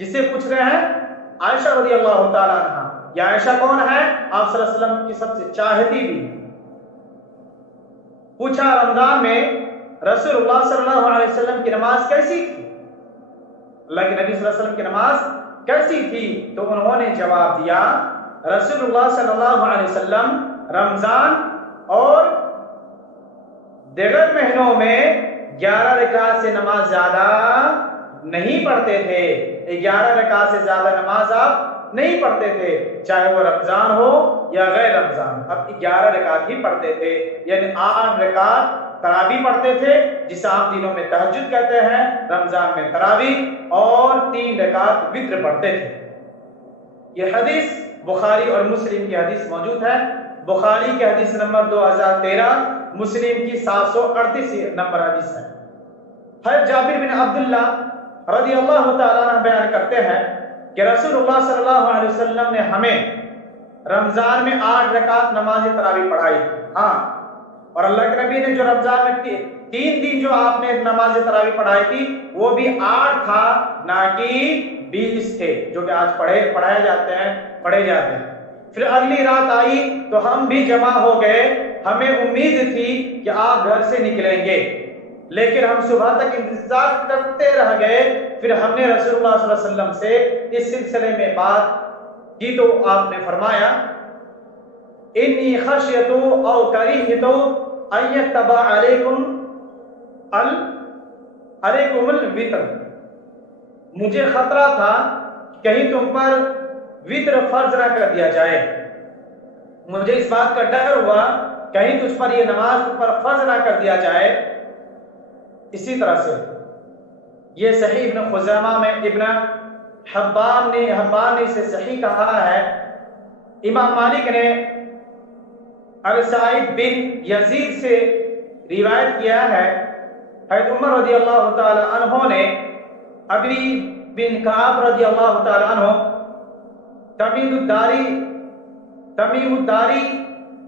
جس سے پوچھ رہے ہیں؟ عائشہ رضی اللہ تعالیٰ عنہ. یہ عائشہ کون ہے؟ آپ صلی اللہ علیہ وسلم کی سب سے چاہتی بھی. پوچھا رمضان میں رسول اللہ صلی اللہ علیہ وسلم کی نماز کیسی تھی؟ اللہ کے نبی صلی اللہ علیہ وسلم کی نماز کیسی تھی؟ تو انہوں نے جواب دیا رسول اللہ صلی اللہ علیہ وسلم رمضان اور دیگر مہینوں میں 11 رکعت سے نماز زیادہ نہیں پڑھتے تھے. 11 رکعت سے زیادہ نماز آپ نہیں پڑھتے تھے، چاہے وہ رمضان ہو یا غیر رمضان. اب 11 رکعت ہی پڑھتے تھے، یعنی 8 رکعت تراویح پڑھتے تھے جسے عام دنوں میں تہجد کہتے ہیں، رمضان میں تراویح، اور 3 رکعت وتر پڑھتے تھے. یہ حدیث بخاری اور مسلم کی حدیث موجود ہے. بخاری کی حدیث نمبر 2013، مسلم کی 738 نمبر حدیث ہے. حضرت جابر بن عبداللہ رضی اللہ تعالیٰ عنہ بیان کرتے ہیں کہ رسول اللہ صلی اللہ علیہ وسلم نے ہمیں رمضان میں 8 رکعت نماز تراویح پڑھائی. ہاں، اور اللہ کے نبی نے جو رمضان میں 3 دن جو آپ نے نماز تراویح پڑھائی تھی وہ بھی 8 تھا، نہ کہ 20 تھے جو کہ آج پڑھائے جاتے ہیں. پھر اگلی رات آئی تو ہم بھی جمع ہو گئے. ہمیں امید تھی کہ آپ گھر سے نکلیں گے، لیکن ہم صبح تک انتظار کرتے رہ گئے. پھر ہم نے رسول اللہ صلی اللہ علیہ وسلم سے اس سلسلے میں بات کی تو آپ نے فرمایا انی خشیت او کریہت ان یتبع علیکم الوتر. مجھے خطرہ تھا کہیں تم پر وتر فرض نہ کر دیا جائے. مجھے اس بات کا ڈر ہوا کہیں تجھ پر یہ نماز تم پر فرض نہ کر دیا جائے. اسی طرح سے یہ صحیح ابن خزیمہ میں ابن حبان نے اسے صحیح کہا ہے. امام مالک نے ابی سعید بن یزید سے روایت کیا ہے حضرت عمر رضی اللہ تعالی عنہ نے ابی بن کعب رضی اللہ تعالی عنہ تمیم الداری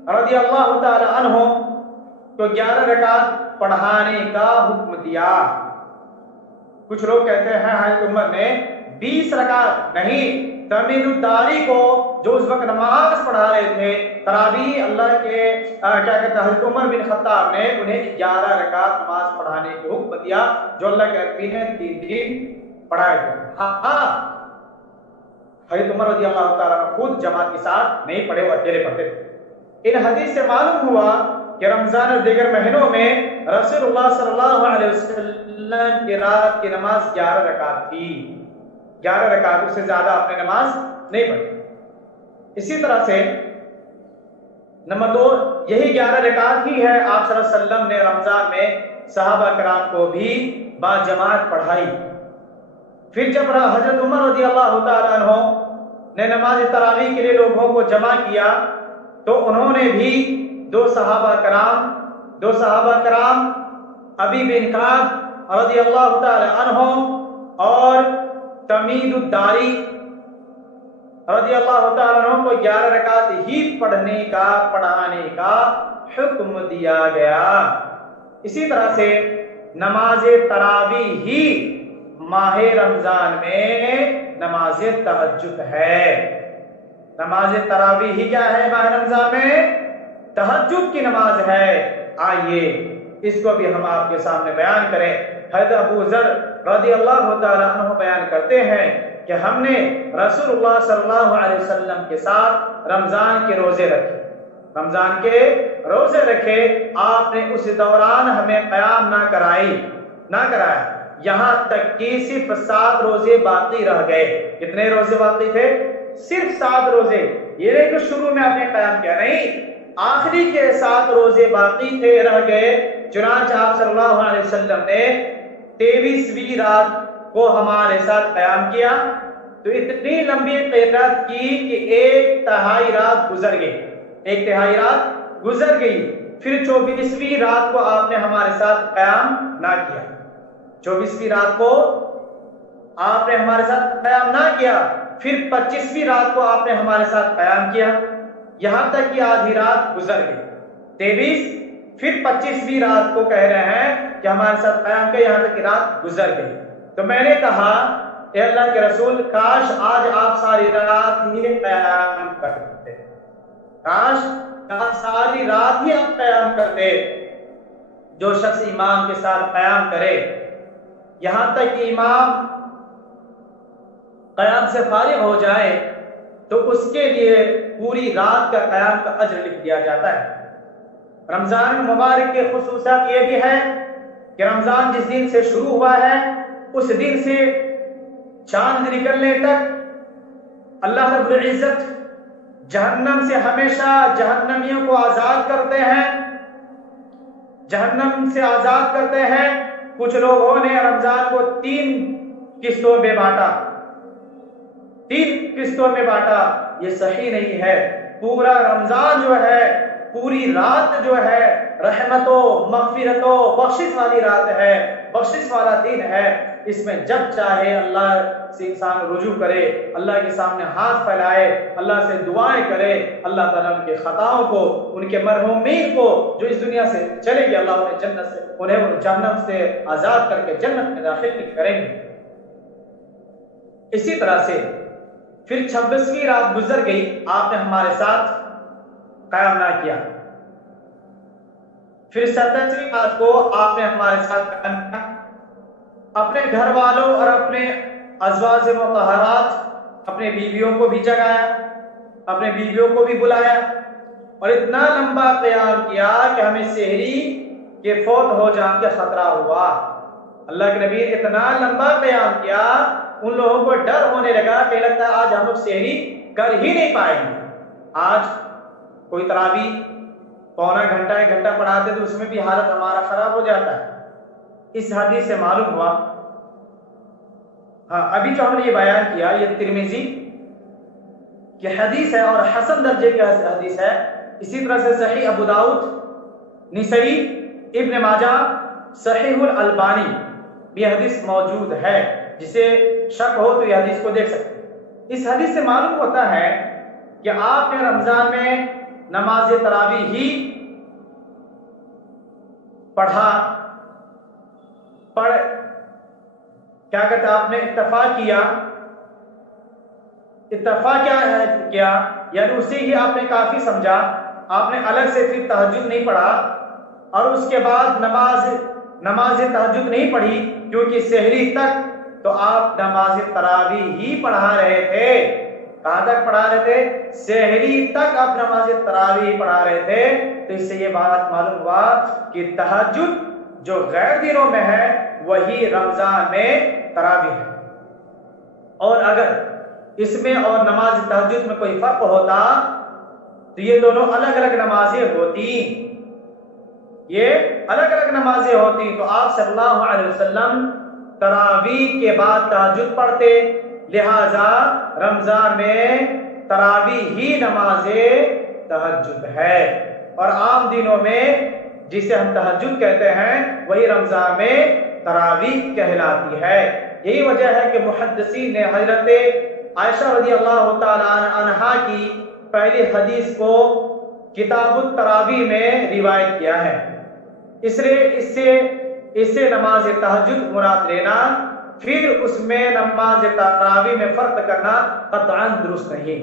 رضی اللہ تعالی عنہ کو 11 رکعت پڑھانے کا حکم دیا. کچھ لوگ کہتے ہیں حضرت عمر نے 20 رکعت نہیں، تمیم الداری کو جو اس وقت نماز پڑھا رہے تھے تراویح، اللہ کے کیا کہتے ہیں حضرت عمر بن خطاب نے انہیں 11 رکعت نماز پڑھانے کا حکم دیا جو اللہ کے نبی نے 3 دن پڑھائے تھے. ہاں، حضرت عمر رضی اللہ تعالیٰ عنہ خود جماعت کے ساتھ نہیں پڑھے، وہ اکیلے پڑھتے تھے. ان حدیث سے معلوم ہوا کہ رمضان اور دیگر مہینوں میں رسول اللہ صلی اللہ علیہ وسلم کی رات کی نماز 11 رکعت تھی. 11 رکعت، اس سے زیادہ آپ نے نماز نہیں پڑھی. اسی طرح سے نمبر 2، یہی 11 رکعت ہی ہے آپ صلی اللہ علیہ وسلم نے رمضان میں صحابہ کرام کو بھی با جماعت پڑھائی. پھر جب حضرت عمر رضی اللہ تعالیٰ عنہ نے نماز تراویح کے لیے لوگوں کو جمع کیا تو انہوں نے بھی دو صحابہ کرام ابی بن کعب رضی اللہ تعالی عنہ اور تمیم الداری رضی اللہ تعالی عنہ کو 11 رکعت ہی پڑھانے کا حکم دیا گیا. اسی طرح سے نماز تراویح ہی ماہ رمضان میں نماز تہجد ہے. نماز تراویح ہی کیا ہے ماہ رمضان میں؟ تہجد کی نماز ہے. آئیے اس کو بھی ہم آپ کے سامنے بیان کریں. حضرت ابو ذر رضی اللہ تعالی عنہ بیان کرتے ہیں کہ ہم نے رسول اللہ صلی اللہ علیہ وسلم کے ساتھ رمضان کے روزے رکھے. آپ نے اس دوران ہمیں قیام نہ کرایا یہاں تک کہ صرف 7 روزے باقی رہ گئے. کتنے روزے باقی تھے؟ صرف 7 روزے. یہ نہیں کہ شروع میں آپ نے قیام کیا، نہیں، آخری کے 7 روزے باقی تھے، رہ گئے. چنانچہ آپ صلی اللہ علیہ وسلم نے 23ویں رات کو ہمارے ساتھ قیام کیا تو اتنی لمبی قیام کی کہ 1/3 رات گزر گئی. پھر 24ویں رات کو آپ نے ہمارے ساتھ قیام نہ کیا. 24ویں رات کو آپ نے ہمارے ساتھ قیام نہ کیا. پھر 25ویں رات کو آپ نے ہمارے ساتھ قیام کیا، یہاں تک کہ آدھی رات گزر گئی. 23 پھر 25ویں رات کو کہہ رہے ہیں کہ ہمارے ساتھ قیام کیا، یہاں تک کہ رات گزر گئی. تو میں نے کہا اے اللہ کے رسول کاش آج آپ ساری رات ہی قیام کرتے، کاش ساری رات ہی آپ قیام کرتے۔ جو شخص امام کے ساتھ قیام کرے یہاں تک کہ امام قیام سے فارغ ہو جائے تو اس کے لیے پوری رات کا قیام کا اجر لکھ دیا جاتا ہے۔ رمضان مبارک کے خصوصیات یہ بھی ہے کہ رمضان جس دن سے شروع ہوا ہے اس دن سے چاند نکلنے تک اللہ رب العزت جہنم سے ہمیشہ جہنمیوں کو آزاد کرتے ہیں، جہنم سے آزاد کرتے ہیں۔ کچھ لوگوں نے رمضان کو 3 قسطوں میں بانٹا، 3 قسطوں میں بانٹا، یہ صحیح نہیں ہے۔ پورا رمضان جو ہے، پوری رات جو ہے رحمتوں مغفرتوں بخشش والی رات ہے، بخشش والا دن ہے۔ اس میں جب چاہے اللہ سے انسان رجوع کرے، اللہ کے سامنے ہاتھ پھیلائے، اللہ سے دعائیں کرے، اللہ تعالیٰ ان کے خطاؤں کو، ان کے مرحومین کو جو اس دنیا سے چلے گئے، اللہ انہیں جنت سے، انہیں جہنم سے آزاد کر کے جنت میں داخل کریں گے۔ اسی طرح سے پھر 26ویں رات گزر گئی، آپ نے ہمارے ساتھ قیام نہ کیا۔ پھر 27ویں رات کو آپ نے ہمارے ساتھ قیام کیا، اپنے گھر والوں اور اپنے ازواج مطہرات، اپنے بیویوں کو بھی جگایا، اپنے بیویوں کو بھی بلایا، اور اتنا لمبا قیام کیا کہ ہمیں سحری کے فوت ہو جانے کا خطرہ ہوا۔ اللہ کے نبی نے اتنا لمبا قیام کیا، ان لوگوں کو ڈر ہونے لگا کہ لگتا ہے آج ہم لوگ سحری کر ہی نہیں پائیں گے۔ آج کوئی تراویح پونا گھنٹہ 1 گھنٹہ پڑھاتے تو اس میں بھی حالت ہمارا خراب ہو جاتا ہے۔ اس حدیث سے معلوم ہوا، ابھی جو ہم نے یہ بیان کیا یہ ترمذی کی حدیث ہے اور حسن درجے کی حدیث ہے۔ اسی طرح سے صحیح ابو داؤد، نسائی، ابن ماجہ، صحیح الالبانی بھی حدیث موجود ہے، جسے شک ہو تو یہ حدیث کو دیکھ سکتے ہیں۔ اس حدیث سے معلوم ہوتا ہے کہ آپ نے رمضان میں نماز تراویح ہی کیا کہتے ہیں، آپ نے اتفاق کیا یعنی اسے ہی آپ نے کافی سمجھا، آپ نے الگ سے پھر تہجد نہیں پڑھا، اور اس کے بعد نماز تہجد نہیں پڑھی، کیونکہ سحری تک تو آپ نماز تراویح ہی پڑھا رہے تھے۔ کہاں تک پڑھا رہے تھے؟ سحری تک آپ نماز تراویح پڑھا رہے تھے۔ تو اس سے یہ بات معلوم ہوا کہ تہجد جو غیر دنوں میں ہے وہی رمضان میں تراویح ہے، اور اگر اس میں اور نماز تہجد میں کوئی فرق ہوتا تو یہ دونوں الگ الگ نمازیں ہوتی، یہ الگ الگ نمازیں ہوتی۔ تو آپ صلی اللہ علیہ وسلم تراویح کے بعد تہجد پڑھتے، لہذا رمضان میں تراویح ہی نماز تہجد ہے، اور عام دنوں میں جسے ہم تہجد کہتے ہیں وہی رمضان میں تراویح کہلاتی ہے۔ یہی وجہ ہے کہ محدثین نے حضرت عائشہ رضی اللہ تعالی عنہا کی پہلی حدیث کو کتاب التراویح میں روایت کیا ہے۔ اس لیے اس سے نماز تہجد مراد لینا، پھر اس میں نماز تراویح میں فرق کرنا قطعاً درست نہیں،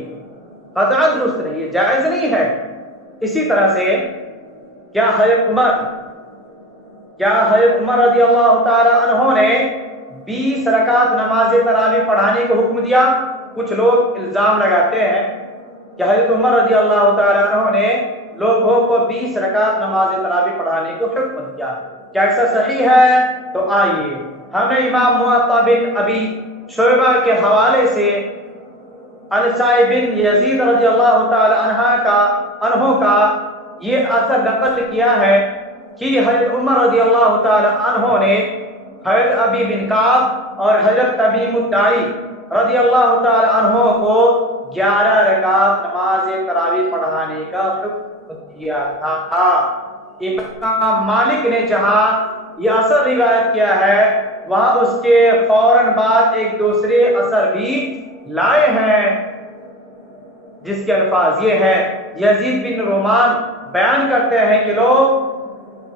قطعاً درست نہیں، جائز نہیں ہے۔ اسی طرح سے کیا حضرت عمر رضی اللہ تعالی عنہ نے 20 رکعت نماز تراویح پڑھانے کو حکم دیا؟ کچھ لوگ الزام لگاتے ہیں کہ حضرت عمر رضی اللہ تعالی عنہ نے لوگوں کو 20 رکعت نماز تراویح پڑھانے کو حکم دیا، کیا ایسا صحیح ہے؟ تو آئیے ہم نے امام موطا بن ابی شعبہ کے حوالے سے انصائی بن یزید رضی اللہ تعالی عنہ کا یہ اثر نقل کیا ہے کہ حضرت عمر رضی اللہ تعالی عنہ نے حضرت ابی بن کعب اور حضرت تمیم الداری رضی اللہ تعالی عنہ کو 11 رکعت نماز تراویح پڑھانے کا حکم دیا تھا۔ امام مالک نے جہاں یہ اثر روایت کیا ہے وہاں اس کے فوراً بعد ایک دوسرے اثر بھی لائے ہیں، جس کے الفاظ یہ ہے، یزید بن رومان بیان کرتے ہیں کہ لوگ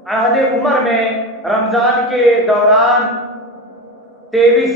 عہد عمر میں رمضان کے دوران 23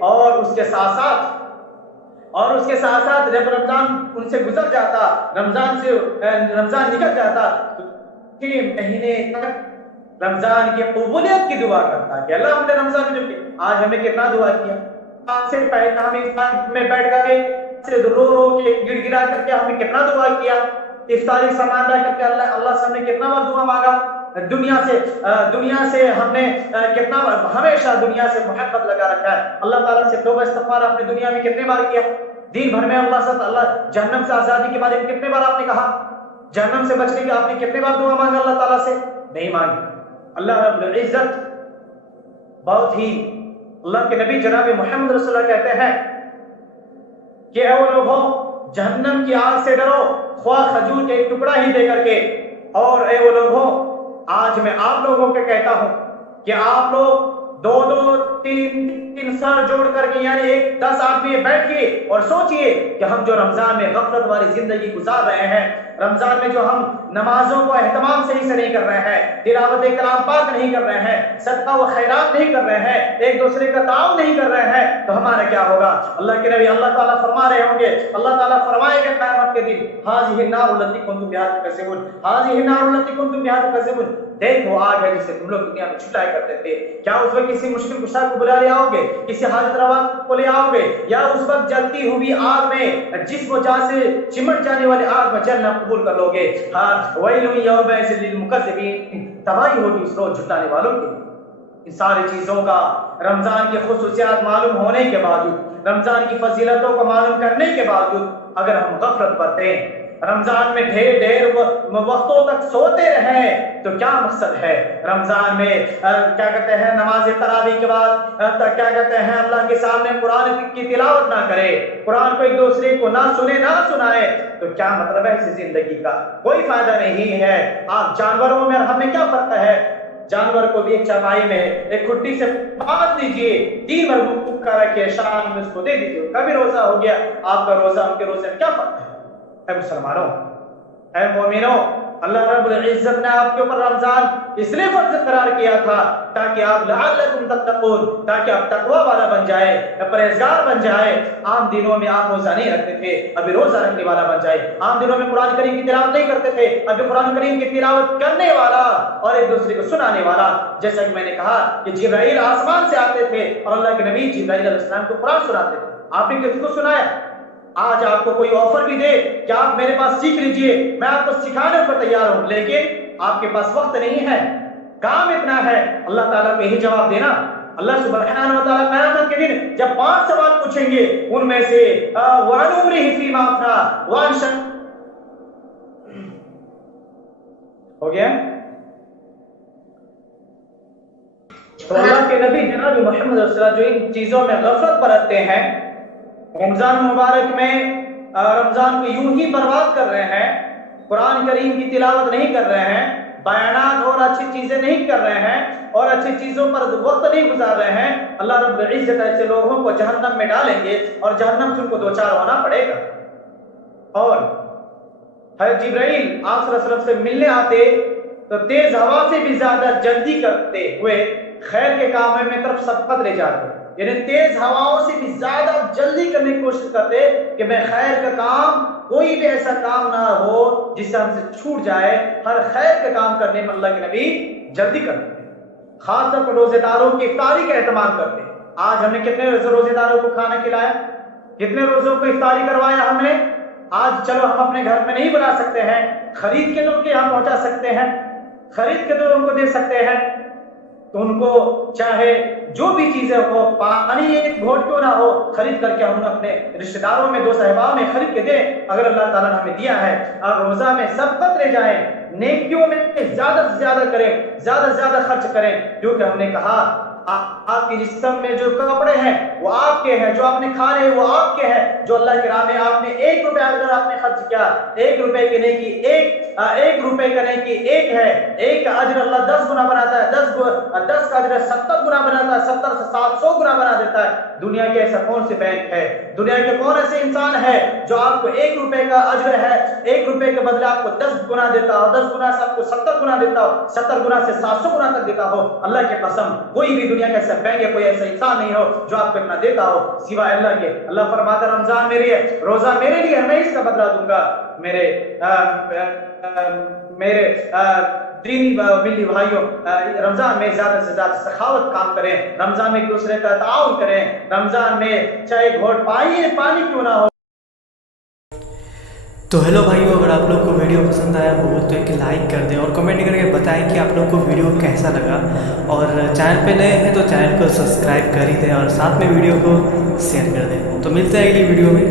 اور اس کے ساتھ ساتھ جب رمضان ان سے گزر جاتا، رمضان نکل جاتا، تو 6 مہینے تک رمضان کی قبولیت کی دعا کرتا کہ اللہ ہم نے رمضان جو آج ہمیں کتنا دعا کیا، آج سے پہلے ہم میں بیٹھ کر کے رو کے گڑ گڑا کر کے ہمیں کتنا دعا کیا، افطاری سامان لا کر کے اللہ سے ہم نے کتنا بار دعا مانگا، دنیا سے ہم نے کتنا ہمیشہ دنیا سے محبت لگا رکھا ہے، اللہ تعالیٰ سے توبہ استغفار آپ نے دنیا میں کتنے بار کیا، دن بھر میں اللہ جہنم سے آزادی کے بارے میں کتنے بار آپ نے کہا، جہنم سے بچنے کی آپ نے کتنے بار دعا مانگا اللہ تعالیٰ سے، نہیں مانگی۔ اللہ رب العزت بہت ہی، اللہ کے نبی جناب محمد رسول اللہ کہتے ہیں کہ اے وہ لوگوں جہنم کی آگ سے ڈرو خواہ کھجور کے ایک ٹکڑا ہی دے کر کے، اور اے وہ لوگوں آج میں آپ لوگوں کو کہتا ہوں کہ آپ لوگ 2-3 سر جوڑ کر کے یعنی 10 آدمی بیٹھیے اور سوچئے کہ ہم جو رمضان میں غفلت والی زندگی گزار رہے ہیں، رمضان میں جو ہم نمازوں کو اہتمام صحیح سے نہیں کر رہے ہیں، تلاوت کلام پاک نہیں کر رہے ہیں، صدقہ و خیرات نہیں کر رہے ہیں، ایک دوسرے کا تعاون نہیں کر رہے ہیں، تو ہمارا کیا ہوگا؟ اللہ کے نبی اللہ تعالیٰ فرما رہے ہوں گے، اللہ تعالیٰ فرمائے گا قیامت کے دن هذه النار التي كنتم بها تكذبون هذه النار التي كنتم بها تكذبون، دیکھو آگ ہے جسے تم لوگ دنیا میں چھٹایا کرتے تھے، کیا اس وقت کسی مشکل کشا کو بلا لے آؤ گے، کسی حاجت روا کو لے آؤ گے، یا اس وقت جلتی ہوئی آگ میں جس وجہ سے چمٹ جانے والے آگ میں جلنا قبول کر لو گے؟ ہاں ویل یومئذ للمکذبین، تباہی ہوگی اس روز جھٹلانے والوں کی۔ ان ساری چیزوں کا رمضان کی خصوصیات معلوم ہونے کے باوجود، رمضان کی فضیلتوں کو معلوم کرنے کے باوجود اگر ہم غفلت برتیں، رمضان میں ڈھیر وقتوں تک سوتے رہیں تو کیا مقصد ہے؟ رمضان میں کیا کہتے ہیں نماز تراویح کے بعد کیا کہتے ہیں اللہ کے سامنے قرآن کی تلاوت نہ کرے، قرآن کو ایک دوسرے کو نہ سنے نہ سنائے، تو کیا مطلب ہے اس زندگی کا؟ کوئی فائدہ نہیں ہے۔ آپ جانوروں میں اور ہمیں کیا فرق ہے؟ جانور کو بھی ایک چارپائی میں ایک کھٹی سے باندھ دیجئے، دن بھر بھوکا رکھے، شام میں اس کو دے دیجئے، کبھی روزہ ہو گیا آپ کا روزہ ان کے روزے میں کیا فرق ہے؟ اے مسلمانوں، اے مومنوں، اللہ رب العزت نے آپ کے اوپر رمضان اس لیے فرض قرار کیا تھا تاکہ آپ لعلکم تتقون، تاکہ آپ تقوی والا بن جائے، پرہیزگار بن جائے۔ عام دنوں میں آپ روزہ نہیں رکھتے تھے، ابھی روزہ رکھنے والا بن جائے۔ عام دنوں میں قرآن کریم کی تلاوت نہیں کرتے تھے، ابھی قرآن کریم کی تلاوت کرنے والا اور ایک دوسرے کو سنانے والا۔ جیسا کہ میں نے کہا کہ جبرائیل آسمان سے آتے تھے اور اللہ کے نبی جبرائیل علیہ السلام کو قرآن سناتے تھے، آپ نے کس کو سنایا؟ آج آپ کو کوئی آفر بھی دے کہ آپ میرے پاس سیکھ لیجئے، میں آپ کو سکھانے پر تیار ہوں، لیکن آپ کے پاس وقت نہیں ہے، کام اتنا ہے، اللہ تعالیٰ کو یہی جواب دینا۔ اللہ سبحانہ و تعالیٰ قیامت کے دن جب 5 سوال پوچھیں گے، ان میں سے وَعَنْ عُمْرِهِ فِيمَا أَفْنَىٰ وَعَنْ ہو گیا۔ تو اللہ کے نبی جناب محمد صلی اللہ علیہ وسلم جو ان چیزوں میں غفلت برتتے ہیں، رمضان مبارک میں رمضان کو یوں ہی برباد کر رہے ہیں، قرآن کریم کی تلاوت نہیں کر رہے ہیں، بیانات اور اچھی چیزیں نہیں کر رہے ہیں، اور اچھی چیزوں پر وقت نہیں گزار رہے ہیں، اللہ رب العزت ایسے لوگوں کو جہنم میں ڈالیں گے اور جہنم سے ان کو دوچار ہونا پڑے گا۔ اور حضرت جبرائیل آپ صلی اللہ علیہ وسلم سے ملنے آتے تو تیز ہوا سے بھی زیادہ جلدی کرتے ہوئے خیر کے کاموں میں طرف سبقت لے جاتے، یعنی تیز ہواؤں سے بھی زیادہ جلدی کرنے کی کوشش کرتے کہ میں خیر کا کام، کوئی بھی ایسا کام نہ ہو جس سے ہم سے چھوٹ جائے، ہر خیر کا کام کرنے میں اللہ کے نبی جلدی کرتے ہیں۔ خاص طور پر روزے داروں کی افطاری کا اہتمام کرتے ہیں۔ آج ہم نے کتنے روزے داروں کو کھانا کھلایا، کتنے روزوں کو افطاری کروایا ہم نے؟ آج چلو ہم اپنے گھر میں نہیں بنا سکتے ہیں، خرید کے تو ان کے یہاں پہنچا سکتے ہیں، خرید کے تو ان کو دے سکتے ہیں، تو ان کو چاہے جو بھی چیزیں ہو، پانی ایک گھونٹ کیوں نہ ہو، خرید کر کے ہم اپنے رشتہ داروں میں، دوست احباب میں خرید کے دیں اگر اللہ تعالیٰ نے ہمیں دیا ہے۔ اور روزہ میں سبقت لے جائیں، نیکیوں میں زیادہ سے زیادہ کریں، زیادہ سے زیادہ خرچ کریں، کیونکہ ہم نے کہا آپ کی جسم میں جو کپڑے ہیں وہ آپ کے ہیں، جو آپ نے کھانے ہیں وہ آپ کے ہیں، جو اللہ کے راہ میں آپ نے 1 روپے اگر آپ نے خرچ کیا، 1 روپے کی نیکی 1 روپے کا نیکی 1 ہے، 1 کا اجر اللہ 10 گنا بناتا ہے، 10 کا اجر 70 گنا بناتا ہے، 70 سے 700 گنا بنا دیتا ہے۔ دنیا کے ایسا کون سے بینک ہے، دنیا کے کون ایسے انسان ہے جو آپ کو 1 روپے کا اجر ہے، 1 روپے کے بدلے آپ کو 10 گنا دیتا ہو، 10 گنا سے آپ کو 70 گنا دیتا ہو، 70 گنا سے 700 گنا تک دیتا ہو؟ اللہ کی قسم کوئی بھی دنیا کا ایسا بینک یا کوئی ایسا انسان نہیں ہو جو آپ کو اتنا دیتا ہو سوائے اللہ کے. اللہ فرماتا ہے رمضان میری ہے, روزہ میرے لیے ہے, میں اس کا بدلہ دوں گا. میرے دینی ملی بھائیوں, رمضان میں زیادہ سے زیادہ سخاوت کام کریں, رمضان میں ایک دوسرے کا تعاون کریں, رمضان میں چاہے گھونٹ پانی کیوں نہ ہو. تو ہیلو بھائیو, اگر آپ لوگ کو ویڈیو پسند آیا ہو تو ایک لائک کر دیں اور کمنٹ کر کے بتائیں کہ آپ لوگ کو ویڈیو کیسا لگا, اور چینل پہ نئے ہیں تو چینل کو سبسکرائب کر ہی دیں اور ساتھ میں ویڈیو کو شیئر کر دیں. تو ملتے ہیں اگلی ویڈیو میں.